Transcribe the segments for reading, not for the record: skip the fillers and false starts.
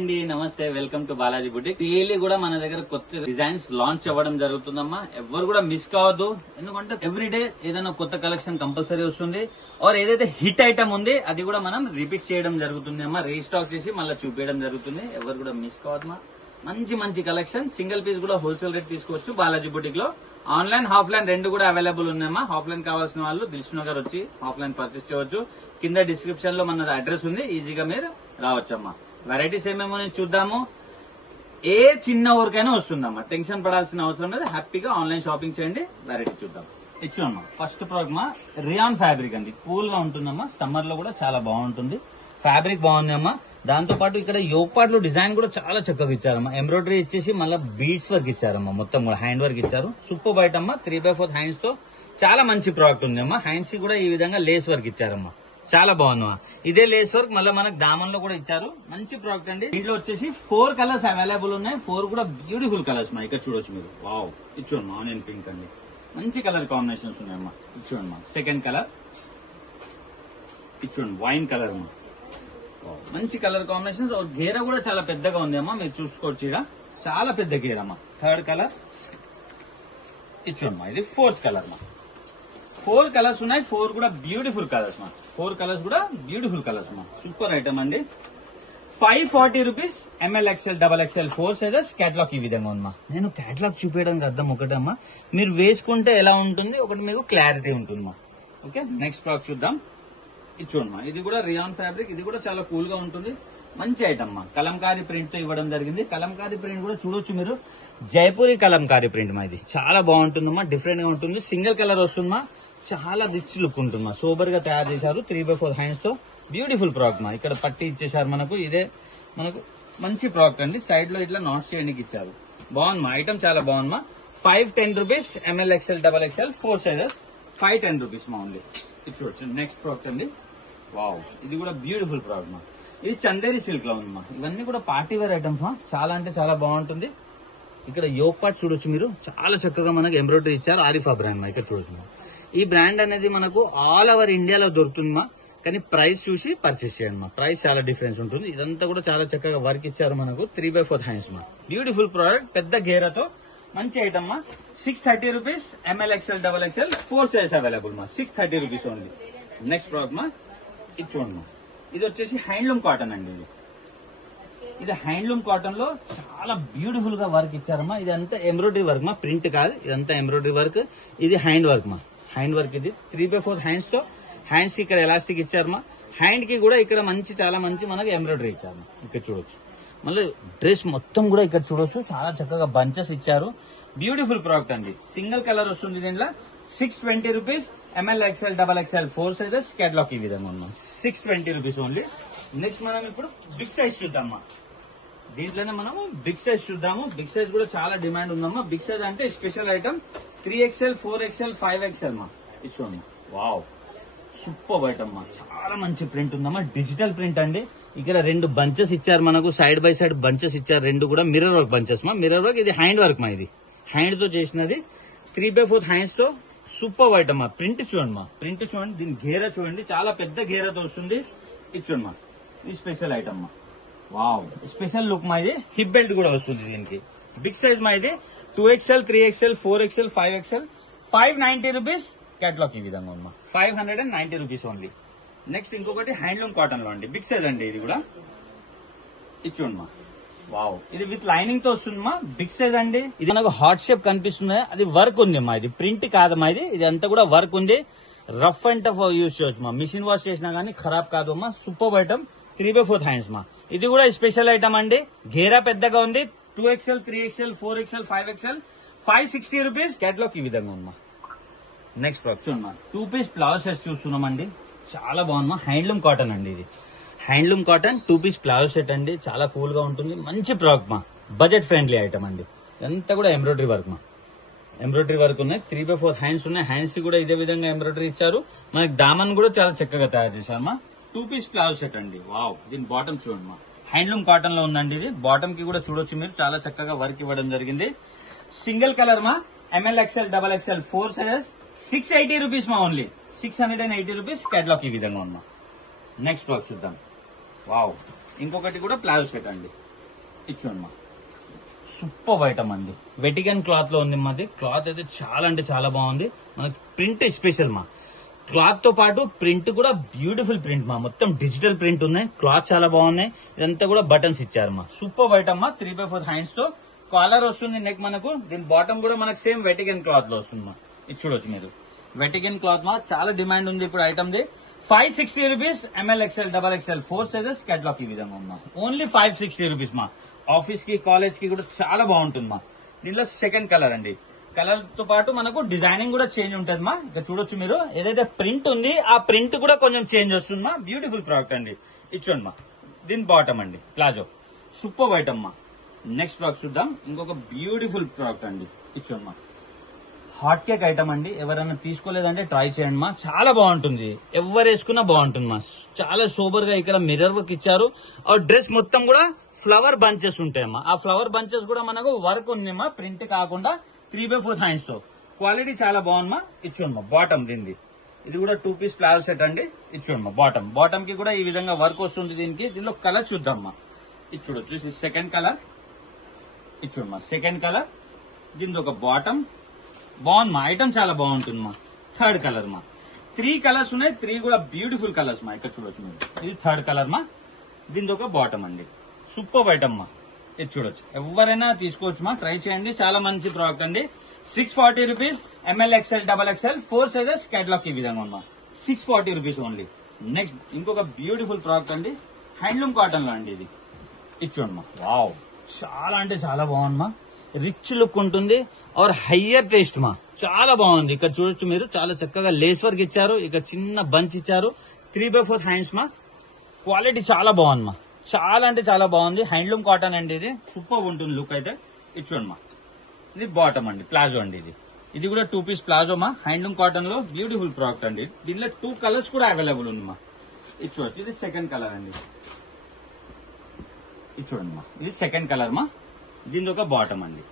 అండి, నమస్తే, welcome to Balaji boutique. Daily కూడా మన దగ్గర కొత్త డిజైన్స్ లాంచ్ అవ్వడం జరుగుతుందమ్మా. ఎవరు కూడా మిస్ కావద్దు, ఎందుకంటే ఎవ్రీడే ఏదైనా కొత్త కలెక్షన్ కంపల్సరీ వస్తుంది. ఆర్ ఏదైతే హిట్ ఐటమ్ ఉంది అది కూడా మనం రిపీట్ చేయడం జరుగుతుంది అమ్మా. రీస్టాక్ చేసి మళ్ళీ చూపించడం జరుగుతుంది. ఎవరు కూడా మిస్ కావద్దమ్మా. మంచి మంచి కలెక్షన్, సింగిల్ పీస్ కూడా హోల్సేల్ రేట్ తీసుకోవచ్చు బాలాజీ బుటిక్ లో. ఆన్లైన్ ఆఫ్లైన్ రెండు కూడా అవైలబుల్ ఉన్నాయమ్మా. ఆఫ్లైన్ కావాల్సిన వాళ్ళు దిల్సుఖ్నగర్ వచ్చి ఆఫ్లైన్ పర్చేస్ చేయవచ్చు. కింద డిస్క్రిప్షన్ లో మన అడ్రస్ ఉంది, ఈజీగా మీరు రావచ్చమ్మా. వెరైటీస్ ఏమేమో చూద్దాము. ఏ చిన్న ఊరికైనా వస్తుందమ్మా, టెన్షన్ పడాల్సిన అవసరం లేదు. హ్యాపీగా ఆన్లైన్ షాపింగ్ చేయండి. వెరైటీ చూద్దాం. ఇచ్చామ్మా ఫస్ట్ ప్రోడక్ట్ మా రియాన్ ఫ్యాబ్రిక్ అండి. కూల్ గా ఉంటుందమ్మా, సమ్మర్ లో కూడా చాలా బాగుంటుంది. ఫ్యాబ్రిక్ బాగుంది అమ్మా. దాంతో పాటు ఇక్కడ యోగ్ పార్ట్ లో డిజైన్ కూడా చాలా చక్కగా ఇచ్చారమ్మా. ఎంబ్రాయిడరీ ఇచ్చేసి మళ్ళీ బీడ్స్ వర్క్ ఇచ్చారమ్మా. మొత్తం కూడా హ్యాండ్ వర్క్ ఇచ్చారు. సూపర్ బైట్ అమ్మా. 3/4 హ్యాండ్స్ తో చాలా మంచి ప్రోడక్ట్ ఉంది అమ్మా. హ్యాండ్స్ కి కూడా ఈ విధంగా లేస్ వర్క్ ఇచ్చారమ్మా. చాలా బాగుందమ్మా. ఇదే లేస్ వర్క్ మళ్ళీ మనకు దామన్ లో కూడా ఇచ్చారు. మంచి ప్రోడక్ట్ అండి. దీంట్లో వచ్చేసి 4 కలర్స్ అవైలబుల్ ఉన్నాయి. 4 కూడా బ్యూటిఫుల్ కలర్స్ మా. ఇక్కడ చూడొచ్చు మీరు. వావ్, ఇచ్చోమ్మా ఆనియన్ పింక్ అండి. మంచి కలర్ కాంబినేషన్స్ ఉన్నాయమ్మా. ఇచ్చోమ్మా సెకండ్ కలర్, ఇచ్చోండి వైన్ కలర్ అమ్మా. మంచి కలర్ కాంబినేషన్స్. గేర కూడా చాలా పెద్దగా ఉంది అమ్మా, మీరు చూసుకోవచ్చు. ఇక్కడ చాలా పెద్ద గేర అమ్మా. థర్డ్ కలర్ ఇచ్చోమ్మా. ఇది 4th కలర్ మా. 4 కలర్స్ ఉన్నాయి. 4 కూడా బ్యూటిఫుల్ కలర్స్ మా. 4 కలర్స్ కూడా బ్యూటిఫుల్ కలర్స్ మా. సూపర్ ఐటమ్ అండి. 540 rupees. ML XL XXL 4 sizes. Catalogue ఈ విధంగా ఉందమ్మా. నేను క్యాటలాగ్ చూపించడానికి అర్థం ఒకటమ్మా, మీరు వేసుకుంటే ఎలా ఉంటుంది ఒకటి మీకు క్లారిటీ ఉంటుందమ్మా. ఓకే, నెక్స్ట్ ప్రోడక్ట్ చూద్దాం. ఇది చూడమ్మా, ఇది కూడా రియాన్ ఫ్యాబ్రిక్. ఇది కూడా చాలా కూల్ గా ఉంటుంది. మంచి ఐటమ్ మా. కలంకారీ ప్రింట్ తో ఇవ్వడం జరిగింది. కలంకారీ ప్రింట్ కూడా చూడొచ్చు మీరు. జైపూరి కలంకారీ ప్రింట్ మా. ఇది చాలా బాగుంటుందమ్మా, డిఫరెంట్ గా ఉంటుంది. సింగిల్ కలర్ వస్తుందమ్మా. చాలా రిచ్ లుక్ ఉంటుందమ్మా. సూపర్ గా తయారు చేశారు. 3/4 హ్యాండ్స్ తో బ్యూటిఫుల్ ప్రోడక్ట్ మా. ఇక్కడ పట్టి ఇచ్చేసారు మనకు. ఇదే మనకు మంచి ప్రోడక్ట్ అండి. సైడ్ లో ఇట్లా నాట్స్ చేయడానికి ఇచ్చారు. బాగుందమ్మా. ఐటమ్ చాలా బాగుందమ్మా. 510 rupees. ML XL XXL 4 sizes. 510 rupees మా ఓన్లీ. ఇది చూడొచ్చు. నెక్స్ట్ ప్రోడక్ట్ అండి. వావ్, ఇది కూడా బ్యూటిఫుల్ ప్రోడక్ట్ మా. ఇది చందేరి సిల్క్ లో ఉందమ్మా. ఇవన్నీ కూడా పార్టీ వేర్ ఐటమ్స్ మా. చాలా అంటే చాలా బాగుంటుంది. ఇక్కడ యోగ్ పార్ట్ చూడొచ్చు మీరు. చాలా చక్కగా మనకు ఎంబ్రాయిడరీ ఇచ్చారు. ఆరిఫా బ్రాండ్ మా. ఇక్కడ చూడొచ్చు. ఈ బ్రాండ్ అనేది మనకు ఆల్ ఓవర్ ఇండియాలో దొరుకుతుందమ్మా. కానీ ప్రైస్ చూసి పర్చేస్ చేయండి మా. ప్రైస్ చాలా డిఫరెన్స్ ఉంటుంది. ఇదంతా కూడా చాలా చక్కగా వర్క్ ఇచ్చారు మనకు. 3/4 హ్యాండ్స్ మా. బ్యూటిఫుల్ ప్రోడక్ట్, పెద్ద గేరతో మంచి ఐటమ్ మా. 630 rupees. ML XL XXL 4 size available మా. 630 రూపీస్ ఓన్లీ. నెక్స్ట్ ప్రోడక్ట్ మా. ఇది చూడండి మా. ఇది వచ్చేసి హ్యాండ్లూమ్ కాటన్ అండి. ఇది హ్యాండ్లూమ్ కాటన్ లో చాలా బ్యూటిఫుల్ గా వర్క్ ఇచ్చారమ్మా. ఇది అంతా ఎంబ్రాయిడరీ వర్క్ మా, ప్రింట్ కాదు. ఇదంతా ఎంబ్రాయిడరీ వర్క్. ఇది హ్యాండ్ వర్క్ మా. హ్యాండ్ వర్క్ ఇది 3/4 హ్యాండ్స్ తో. హ్యాండ్స్ కి ఇక్కడ ఎలాస్టిక్ ఇచ్చారమ్మా. హ్యాండ్ కి కూడా ఇక్కడ మంచి చాలా మంచి మనకు ఎంబ్రాయిడరీ ఇచ్చారు. ఇక్కడ చూడొచ్చు. మళ్ళీ డ్రెస్ మొత్తం కూడా ఇక్కడ చూడొచ్చు. చాలా చక్కగా బంచెస్ ఇచ్చారు. బ్యూటిఫుల్ ప్రోడక్ట్ అండి. సింగిల్ కలర్ వస్తుంది దీంట్లో. 620 rupees. ML XL XXL 4 sizes. Catalogue ఈ విధంగా ఉన్నాం. 620 రూపీస్ ఓన్లీ. నెక్స్ట్ మనం ఇప్పుడు బిగ్ సైజ్ చూద్దామా. దీంట్లోనే మనము బిగ్ సైజ్ చూద్దాము. బిగ్ సైజ్ కూడా చాలా డిమాండ్ ఉందమ్మా. బిగ్ సైజ్ అంటే special item. 3XL 4XL 5XL మా. ఇది చూడండి. వావ్, సూపర్ ఐటమ్ మా. చాలా మంచి ప్రింట్ ఉందమ్మా. డిజిటల్ ప్రింట్ అండి. ఇక్కడ 2 బంచెస్ ఇచ్చారు మనకు. సైడ్ బై సైడ్ బంచెస్ ఇచ్చారు. 2 కూడా మిర్రర్ వర్క్ బంచెస్ మా. Mirror work. ఇది హ్యాండ్ వర్క్ మా. ఇది హ్యాండ్ తో చేసినది. 3/4 హ్యాండ్స్ తో సూపర్ ఐటమ్ మా. ప్రింట్ చూడండి మా. ప్రింట్ చూడండి. దీని గేర చూడండి. చాలా పెద్ద గేరతో వస్తుంది. ఇది చూడండి మా. ఇది స్పెషల్ ఐటమ్ మా. వావ్, స్పెషల్ లుక్ మా. ఇది హిప్ బెల్ట్ కూడా వస్తుంది దీనికి. బిగ్ సైజ్ మా. ఇది 2XL 3XL 4XL 5XL 590 rupees. Catalogue ఈ విధంగా ఉందమ్మా. 590 రూపీస్ ఓన్లీ. నెక్స్ట్ ఇంకొకటి హ్యాండ్లూమ్ కాటన్ లో అండి. బిగ్ సైజ్ అండి. ఇది కూడా ఇది చూడమ్మా. వావ్, ఇది విత్ లైనింగ్ తో వస్తుందమ్మా. బిగ్ సైజ్ అండి. ఇది మనకు హార్ట్ షేప్ కనిపిస్తుంది. అది వర్క్ ఉంది అమ్మా. ఇది ప్రింట్ కాదమ్మా. ఇది అంతా కూడా వర్క్ ఉంది. రఫ్ అండ్ టఫ్ యూజ్ చేయొచ్చు మా. మిషన్ వాష్ చేసినా గానీ ఖరాబ్ కాదు అమ్మా. Super item. 3/4 హ్యాండ్స్ మా. ఇది కూడా స్పెషల్ ఐటమ్ అండి. గేరా పెద్దగా ఉంది. 2XL 3XL 4XL 5XL 560 rupees. Catalogue ఈ విధంగా ఉందమ్మా. నెక్స్ట్ ప్రోడక్ట్ చూడమ్మా. 2 పీస్ ప్లాజో సెట్ చూస్తున్నామండి. చాలా బాగుందమ్మా. హ్యాండ్లూమ్ కాటన్ అండి. ఇది handloom cotton 2 piece palazzo set అండి. చాలా కూల్ గా ఉంటుంది. మంచి ప్రోడక్ట్ మా. బడ్జెట్ ఫ్రెండ్లీ ఐటమ్ అండి. ఇదంతా కూడా ఎంబ్రాయిడరీ వర్క్ మా. ఎంబ్రాయిడరీ వర్క్ ఉన్నాయి. 3/4 హ్యాండ్స్ ఉన్నాయి. హ్యాండ్స్ కూడా ఇదే విధంగా ఎంబ్రాయిడరీ ఇచ్చారు. మనకి దామన్ కూడా చాలా చక్కగా తయారు చేశారమ్మా. 2 పీస్ ప్లాజో సెట్ అండి. వావ్, దీని బాటమ్ చూడండి మా. హ్యాండ్లూమ్ కాటన్ లో ఉందండి. ఇది బాటమ్ కి కూడా చూడొచ్చు మీరు. చాలా చక్కగా వర్క్ ఇవ్వడం జరిగింది. సింగిల్ కలర్ మా. ML XL XXL 4 sizes. 680 rupees మా ఓన్లీ. 680 రూపీస్. క్యాటలాగ్ ఈ విధంగా ఉన్నా. నెక్స్ట్ ప్రోడక్ట్ చూద్దాం. వావ్, ఇంకొకటి కూడా ప్లాజో సెట్ అండి. ఇచ్చుకోండి మా, సూపర్ ఐటమ్ అండి. వెటికన్ క్లాత్ లో ఉంది మాది. క్లాత్ అయితే చాలా అంటే చాలా బాగుంది. మనకి ప్రింట్ స్పెషల్ మా. క్లాత్ తో పాటు ప్రింట్ కూడా బ్యూటిఫుల్ ప్రింట్ మా, మొత్తం డిజిటల్ ప్రింట్ ఉన్నాయి. క్లాత్ చాలా బాగున్నాయి. ఇదంతా కూడా బటన్స్ ఇచ్చారు మా. సూపర్ ఐటమ్ మా. 3/4 హ్యాండ్స్ తో కాలర్ వస్తుంది నెక్ మనకు. దీని బాటమ్ కూడా మనకు సేమ్ వెటికన్ క్లాత్ లో వస్తుంది మా. ఇది చూడొచ్చు మీరు, వెటికన్ క్లాత్ మా. చాలా డిమాండ్ ఉంది ఇప్పుడు ఐటమ్ ది. 560 rupees. ML XL XXL 4 sizes. Catalogue ఈ విధంగా ఉందా. ఓన్లీ 560 రూపీస్ మా. ఆఫీస్ కి కాలేజ్ కి కూడా చాలా బాగుంటుంది మా. దీనిలో సెకండ్ కలర్ అండి. కలర్ తో పాటు మనకు డిజైనింగ్ కూడా చేంజ్ ఉంటుంది మా. ఇక్కడ చూడొచ్చు మీరు, ఏదైతే ప్రింట్ ఉంది ఆ ప్రింట్ కూడా కొంచెం చేంజ్ వస్తుంది మా. బ్యూటిఫుల్ ప్రోడక్ట్ అండి. ఇచ్చోండి మా. దీని బాటమ్ అండి ప్లాజో. సూపర్ ఐటమ్ మా. నెక్స్ట్ ప్రోడక్ట్ చూద్దాం. ఇంకొక బ్యూటిఫుల్ ప్రోడక్ట్ అండి. ఇచ్చోండి మా. హాట్ కేక్ ఐటమ్ అండి. ఎవరైనా తీసుకోలేదంటే ట్రై చేయండి మా. చాలా బాగుంటుంది. ఎవరు వేసుకున్నా బాగుంటుంది మా. చాలా సూపర్ గా ఇక్కడ మిర్రర్ వర్క్ ఇచ్చారు. ఆ డ్రెస్ మొత్తం కూడా ఫ్లవర్ బంచెస్ ఉంటాయమ్మా. ఆ ఫ్లవర్ బంచెస్ కూడా మనకు వర్క్ ఉంది మా. ప్రింట్ కాకుండా 3/4 హ్యాండ్స్ తో. క్వాలిటీ చాలా బాగుంది మా. ఇచ్చోండి మా. బాటమ్ దీనిది. ఇది కూడా 2 పీస్ ప్లాజో సెట్ అండి. ఇచ్చోండి మా. బాటమ్ కి కూడా ఈ విధంగా వర్క్ వస్తుంది దీనికి. దీనిలో కలర్ చూద్దాం మా. ఇది చూడొచ్చు. Second colour. ఇచ్చోండి మా. Second colour. దీనిది ఒక బాటమ్. బాగుంది మా. ఐటమ్ చాలా బాగుంటుంది మా. థర్డ్ కలర్ మా. 3 కలర్స్ ఉన్నాయి. 3 కూడా బ్యూటిఫుల్ కలర్స్ మా. ఇక్కడ చూడొచ్చు మీరు. ఇది థర్డ్ కలర్ మా. దీనిది ఒక బాటమ్ అండి. సూపర్ ఐటమ్ మా. ఇది చూడొచ్చు. ఎవరైనా తీసుకోవచ్చు మా. ట్రై చేయండి. చాలా మంచి ప్రోడక్ట్ అండి. 640 rupees. ML XL XXL 4 sizes. Catalogue ఈ విధంగా ఉన్నా. 640 రూపీస్ ఓన్లీ. నెక్స్ట్ ఇంకొక బ్యూటిఫుల్ ప్రోడక్ట్ అండి. హ్యాండ్లూమ్ కాటన్ లో అండి ఇది. ఇచ్చోండి మా. వావ్, చాలా అంటే చాలా బాగుంది మా. రిచ్ లుక్ ఉంటుంది. और హయ్యర్ టేస్ట్ మా. చాలా బాగుంది. ఇక్కడ చూడొచ్చు మీరు, చాలా చక్కగా లేస్ వర్క్ ఇచ్చారు. ఇక్కడ చిన్న బంచ్ ఇచ్చారు. 3/4 హ్యాండ్స్ మా. క్వాలిటీ చాలా బాగుంది మా. చాలా అంటే చాలా బాగుంది. హ్యాండ్లూమ్ కాటన్ అండి ఇది. సూపర్ ఉంటుంది లుక్ అయితే. ఇచ్చోండి మా. ఇది బాటమ్ అండి. ప్లాజో అండి ఇది. ఇది కూడా 2 పీస్ ప్లాజో మా. హ్యాండ్లూమ్ కాటన్ లో బ్యూటిఫుల్ ప్రోడక్ట్ అండి. దీనిలో 2 కలర్స్ కూడా అవైలబుల్ ఉంది మా. ఇది చూడొచ్చు. ఇది సెకండ్ కలర్ అండి. ఇది చూడండి మా. ఇది సెకండ్ కలర్ మా. దీని ఒక బాటమ్ అండి.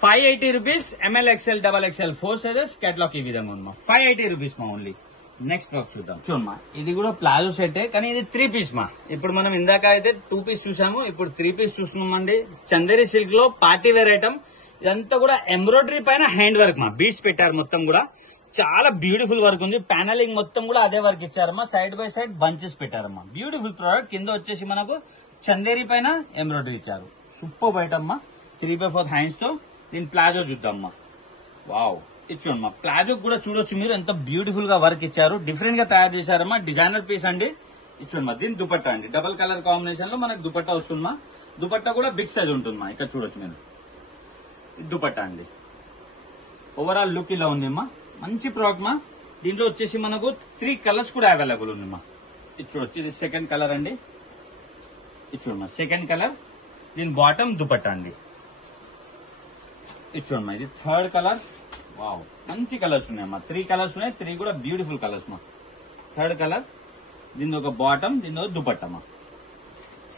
580 rupees. ML XL XXL 4 sizes. Catalogue ఈ విధంగా ఉంది మా. 580 రూపీస్ మా ఓన్లీ. నెక్స్ట్ బాక్స్ చూద్దాం. చూడమ్మా, ఇది కూడా ప్లాజో సెట్ కానీ ఇది 3 పీస్ మా. ఇప్పుడు మనం ఇందాక అయితే 2 పీస్ చూసాము, ఇప్పుడు 3 పీస్ చూస్తున్నామండి. చందేరి సిల్క్ లో పార్టీ వేర్ ఐటమ్. ఇదంతా కూడా ఎంబ్రాయిడరీ పైన హ్యాండ్ వర్క్ మా. బీడ్స్ పెట్టారు మొత్తం కూడా. చాలా బ్యూటిఫుల్ వర్క్ ఉంది. ప్యానలింగ్ మొత్తం కూడా అదే వర్క్ ఇచ్చారమ్మా. సైడ్ బై సైడ్ బంచెస్ పెట్టారమ్మా. Beautiful product. కింద వచ్చేసి మనకు చందేరి పైన ఎంబ్రాయిడరీ ఇచ్చారు. సూపర్ ఐటమ్ మా. 3/4 హ్యాండ్స్ తో. దీని ప్లాజో చూద్దామ్మా. వావ్, ఇచ్చోమ్మా. ప్లాజో కూడా చూడొచ్చు మీరు, ఎంత బ్యూటిఫుల్ గా వర్క్ ఇచ్చారు. డిఫరెంట్ గా తయారు చేశారమ్మా. డిజైనర్ పీస్ అండి. ఇచ్చోమ్మా. దీని దుపట్టా అండి. డబల్ కలర్ కాంబినేషన్ లో మనకు దుపట్టా వస్తుందమ్మా. దుపట్టా కూడా బిగ్ సైజ్ ఉంటుందమ్మా. ఇక్కడ చూడొచ్చు మీరు. దుపట్టా అండి. ఓవరాల్ లుక్ ఇలా ఉందమ్మా. మంచి ప్రోడక్ట్ మా. దీంట్లో వచ్చేసి మనకు 3 కలర్స్ కూడా అవైలబుల్ ఉందమ్మా. ఇది చూడొచ్చు. ఇది సెకండ్ కలర్ అండి. ఇది చూడమ్మా. Second colour. దీని బాటమ్ దుపట్టా అండి. ఇది చూడమ్మా. ఇది థర్డ్ కలర్. వావ్, మంచి కలర్స్ ఉన్నాయమ్మా. 3 కలర్స్ ఉన్నాయి. 3 కూడా బ్యూటిఫుల్ కలర్స్ మా. Third colour. దీని ఒక బాటమ్, దీని ఒక దుపట్టమ్మా.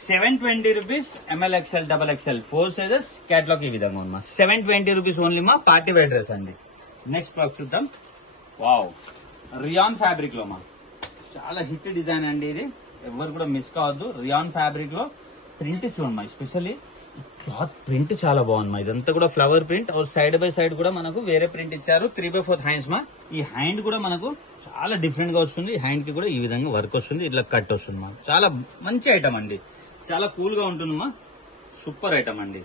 720 rupees. ML XL XXL 4 sizes. Catalogue ఈ విధంగా ఉందమ్మా. 720 రూపీస్ ఓన్లీ మా. పార్టీ వేర్ డ్రెస్ అండి. నెక్స్ట్ ప్రోడక్ట్ చూద్దాం. వావ్, రియాన్ ఫ్యాబ్రిక్ లో మా. చాలా హిట్ డిజైన్ అండి ఇది. ఎవరు కూడా మిస్ కావద్దు. రియాన్ ఫ్యాబ్రిక్ లో ప్రింట్ చూడమ్మా. ఎస్పెషల్లీ క్లాత్ ప్రింట్ చాలా బాగుంది. ఇదంతా కూడా flower print. Side by side కూడా మనకు వేరే ప్రింట్ ఇచ్చారు. 3/4 హ్యాండ్స్ మా. ఈ హ్యాండ్ కూడా మనకు చాలా డిఫరెంట్ గా వస్తుంది. హ్యాండ్ కి కూడా ఈ విధంగా వర్క్ వస్తుంది. ఇట్లా కట్ వస్తుంది మా. చాలా మంచి ఐటమ్ అండి. చాలా కూల్ గా ఉంటుందమ్మా. సూపర్ ఐటమ్ అండి.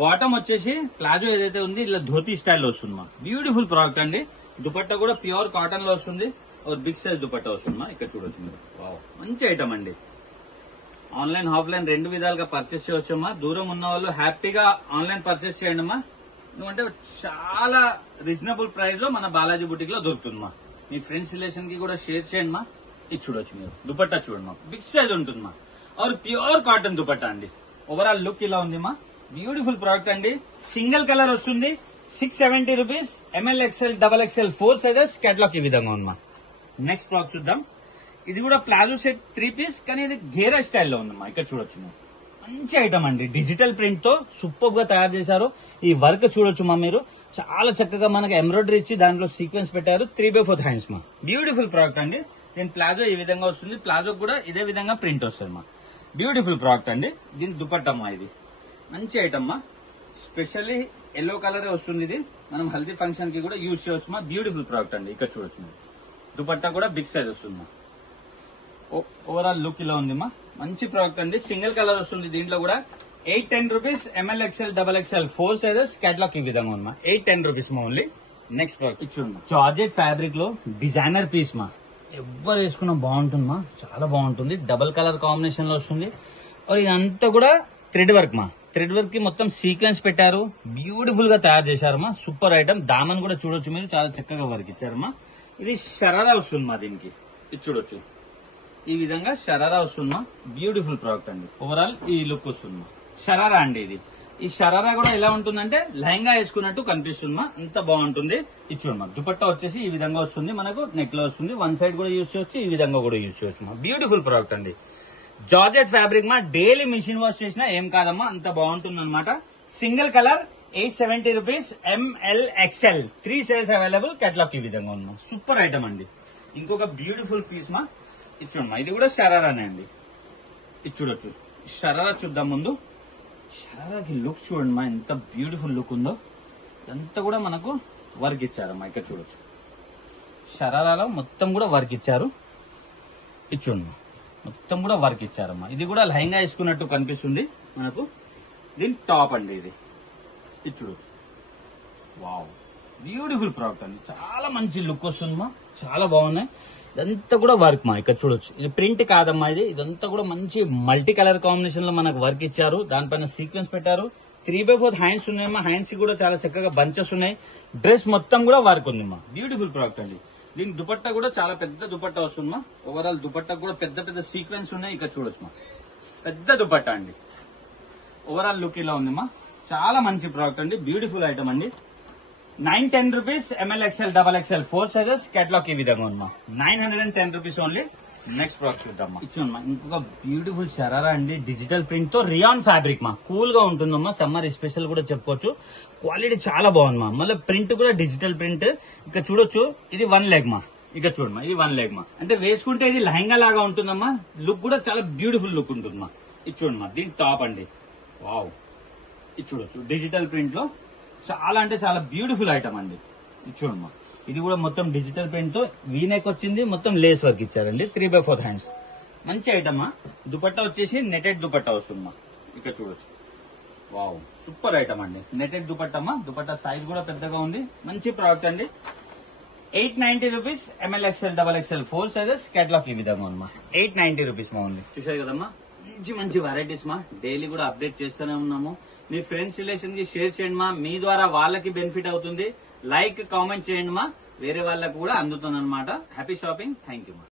బాటమ్ వచ్చేసి ప్లాజో ఏదైతే ఉంది ఇలా ధోతి స్టైల్లో వస్తుంది మా. బ్యూటిఫుల్ ప్రోడక్ట్ అండి. దుపట్టా కూడా ప్యూర్ కాటన్ లో వస్తుంది. బిగ్ సైజ్ దుపట్టా వస్తుంది మా. ఇక్కడ చూడొచ్చు మీరు. వావ్, మంచి ఐటమ్ అండి. ఆన్లైన్ ఆఫ్లైన్ 2 విధాలుగా పర్చేస్ చేయవచ్చమ్మా. దూరం ఉన్న వాళ్ళు హ్యాపీగా ఆన్లైన్ పర్చేస్ చేయండి అమ్మా. ఎందుకంటే చాలా రీజనబుల్ ప్రైస్ లో మన బాలాజీ బుటిక్ లో దొరుకుతుందమ్మా. మీ ఫ్రెండ్స్ రిలేషన్ కి కూడా షేర్ చేయండి మా. ఇది చూడొచ్చు మీరు. దుపట్టా చూడండి మా. బిగ్ సైజ్ ఉంటుంది మా. ప్యూర్ కాటన్ దుపట్టా అండి. ఓవరాల్ లుక్ ఇలా ఉంది మా. బ్యూటిఫుల్ ప్రోడక్ట్ అండి. సింగిల్ కలర్ వస్తుంది. 670 rupees. ML XL XXL 4 sizes. Catalogue ఈ విధంగా ఉంది మా. నెక్స్ట్ ప్రోడక్ట్ చూద్దాం. ఇది కూడా ప్లాజో సెట్ 3 పీస్ కానీ ఇది ఘేరా స్టైల్లో ఉందమ్మా. ఇక్కడ చూడొచ్చు మీరు. మంచి ఐటమ్ అండి. డిజిటల్ ప్రింట్ తో సూపర్ గా తయారు చేశారు. ఈ వర్క్ చూడొచ్చు మా మీరు. చాలా చక్కగా మనకి ఎంబ్రాయిడరీ ఇచ్చి దాంట్లో సీక్వెన్స్ పెట్టారు. 3/4 హ్యాండ్స్ మా. బ్యూటిఫుల్ ప్రోడక్ట్ అండి. దీని ప్లాజో ఈ విధంగా వస్తుంది. ప్లాజో కూడా ఇదే విధంగా ప్రింట్ వస్తుంది మా. బ్యూటిఫుల్ ప్రోడక్ట్ అండి. దీని దుపట్టమ్మా ఇది మంచి ఐటమ్ మా, స్పెషల్లీ ఎల్లో కలర్ వస్తుంది. ఇది మనం హల్దీ ఫంక్షన్ కి కూడా యూజ్ చేయవచ్చు మా. బ్యూటిఫుల్ ప్రోడక్ట్ అండి. ఇక్కడ చూడొచ్చు దుపట్టా కూడా బిగ్ సైజ్ వస్తుంది మా. ఓవరాల్ లుక్ ఇలా ఉంది మా. మంచి ప్రోడక్ట్ అండి. సింగిల్ కలర్ వస్తుంది దీంట్లో కూడా. 810 rupees ML XL XXL 4 sizes. Catalogue ఈ విధంగా ఉంది మా. 810 రూపీస్ మా ఓన్లీ. నెక్స్ట్ ప్రోడక్ట్ ఇచ్చుంది జార్జెట్ ఫ్యాబ్రిక్ లో డిజైనర్ పీస్ మా. ఎవరు వేసుకున్నా బాగుంటుంది మా, చాలా బాగుంటుంది. డబుల్ కలర్ కాంబినేషన్ లో వస్తుంది. ఇదంతా కూడా థ్రెడ్ వర్క్ మా. థ్రెడ్ వర్క్ కి మొత్తం సీక్వెన్స్ పెట్టారు. బ్యూటిఫుల్ గా తయారు చేశారు మా. Super item. దామన్ కూడా చూడొచ్చు మీరు, చాలా చక్కగా వర్క్ ఇచ్చారు మా. ఇది షరారా వస్తుంది మా. దీనికి ఇది చూడొచ్చు ఈ విధంగా షరారా వస్తుంది మా. బ్యూటిఫుల్ ప్రోడక్ట్ అండి. ఓవరాల్ ఈ లుక్ వస్తుంది మా. షరారా అండి ఇది. ఈ షరారా కూడా ఎలా ఉంటుందంటే లెహంగా వేసుకున్నట్టు కనిపిస్తుంది మా. అంత బాగుంటుంది. ఇది చూడమ్మా. దుపట్టా వచ్చేసి ఈ విధంగా వస్తుంది మనకు. నెక్ లో వస్తుంది. వన్ సైడ్ కూడా యూజ్ చేయొచ్చు, ఈ విధంగా కూడా యూజ్ చేయొచ్చు మా. బ్యూటిఫుల్ ప్రోడక్ట్ అండి. జార్జెట్ ఫ్యాబ్రిక్ మా. డైలీ మిషన్ వాష్ చేసినా ఏం కాదమ్మా, అంత బాగుంటుంది అనమాట. Single colour 870 rupees ML XL 3 size available. Catalogue ఈ విధంగా ఉంది మా. సూపర్ ఐటమ్ అండి. ఇంకొక బ్యూటిఫుల్ పీస్ మా. ఇది చూడమ్మా. ఇది కూడా షరారానే అండి. ఇది చూడొచ్చు. షరారా చూద్దాం ముందు. షరారాకి లుక్ చూడండి మా, ఎంత బ్యూటిఫుల్ లుక్ ఉందో. ఇదంతా కూడా మనకు వర్క్ ఇచ్చారమ్మా. ఇక్కడ చూడొచ్చు షరారాలో మొత్తం కూడా వర్క్ ఇచ్చారు. ఇది చూడండి మొత్తం కూడా వర్క్ ఇచ్చారమ్మా. ఇది కూడా లెహంగా వేసుకున్నట్టు కనిపిస్తుంది మనకు. దీని టాప్ అండి ఇది. ఇది చూడొచ్చు. వావ్, బ్యూటిఫుల్ ప్రోడక్ట్ అండి. చాలా మంచి లుక్ వస్తుంది మా. చాలా బాగున్నాయి. ఇదంతా కూడా వర్క్ మా. ఇక్కడ చూడొచ్చు. ఇది ప్రింట్ కాదమ్మా ఇది. ఇదంతా కూడా మంచి మల్టీ కలర్ కాంబినేషన్ లో మనకు వర్క్ ఇచ్చారు. దానిపైన సీక్వెన్స్ పెట్టారు. 3/4 హ్యాండ్స్ ఉన్నాయమ్మా. హ్యాండ్స్ కూడా చాలా చక్కగా బంచెస్ ఉన్నాయి. డ్రెస్ మొత్తం కూడా వర్క్ ఉంది మా. బ్యూటిఫుల్ ప్రోడక్ట్ అండి. దీని దుపట్టా కూడా చాలా పెద్ద దుపట్టా వస్తుంది మా. ఓవరాల్ దుపట్టా కూడా పెద్ద పెద్ద సీక్వెన్స్ ఉన్నాయి. ఇక్కడ చూడొచ్చు మా. పెద్ద దుపట్టా అండి. ఓవరాల్ లుక్ ఇలా ఉంది మా. చాలా మంచి ప్రోడక్ట్ అండి. బ్యూటిఫుల్ ఐటమ్ అండి. 910 rupees ML XL XXL 4 sizes. Catalogue ఈ విధంగా ఉందమ్మా. 910 రూపీస్ ఓన్లీ. నెక్స్ట్ ప్రోడక్ట్ చూద్దామా. ఇచ్చుందమ్మా. ఇంకొక బ్యూటిఫుల్ షరారా అండి. డిజిటల్ ప్రింట్ తో రియాన్ ఫ్యాబ్రిక్ మా. కూల్ గా ఉంటుందమ్మా. సమ్మర్ స్పెషల్ కూడా చెప్పుకోవచ్చు. క్వాలిటీ చాలా బాగుందమ్మా. మళ్ళీ ప్రింట్ కూడా డిజిటల్ ప్రింట్. ఇక్కడ చూడొచ్చు. ఇది 1 లెగ్ మా. ఇక చూడమ్మా. ఇది 1 లెగ్ మా. అంటే వేసుకుంటే ఇది లెహంగా లాగా ఉంటుందమ్మా. లుక్ కూడా చాలా బ్యూటిఫుల్ లుక్ ఉంటుందమ్మా. ఇది చూడమ్మా. దీని టాప్ అండి. వావ్, ఇది చూడొచ్చు. డిజిటల్ ప్రింట్ లో చాలా అంటే చాలా బ్యూటిఫుల్ ఐటమ్ అండి. ఇది చూడమ్మా. ఇది కూడా మొత్తం డిజిటల్ ప్రింట్ తో వీనెక్ వచ్చింది. మొత్తం లేస్ వర్క్ ఇచ్చారండి. 3/4 హ్యాండ్స్. మంచి ఐటమా. దుపట్టా వచ్చేసి నెటెడ్ దుపట్టా వస్తుందమ్మా. ఇక్కడ చూడొచ్చు. వావ్, సూపర్ ఐటమ్ అండి. నెటెడ్ దుపట్టమ్మా. దుపట్టా సైజ్ కూడా పెద్దగా ఉంది. మంచి ప్రోడక్ట్ అండి. 890 rupees ML XL XXL 4 sizes. Catalogue ఈ విధంగా ఉందమ్మా. 890 రూపీస్ మా ఉంది. చూసారు కదమ్మా. మంచి మంచి వెరైటీస్ మా. డైలీ కూడా అప్డేట్ చేస్తూనే ఉన్నాము. మీ ఫ్రెండ్స్ రిలేషన్ కి షేర్ చేయండి మా. మీ ద్వారా వాళ్ళకి బెనిఫిట్ అవుతుంది. లైక్ కామెంట్ చేయండి మా. వేరే వాళ్ళకు కూడా అందుతుంది అనమాట. Happy shopping. థ్యాంక్ యూ మా.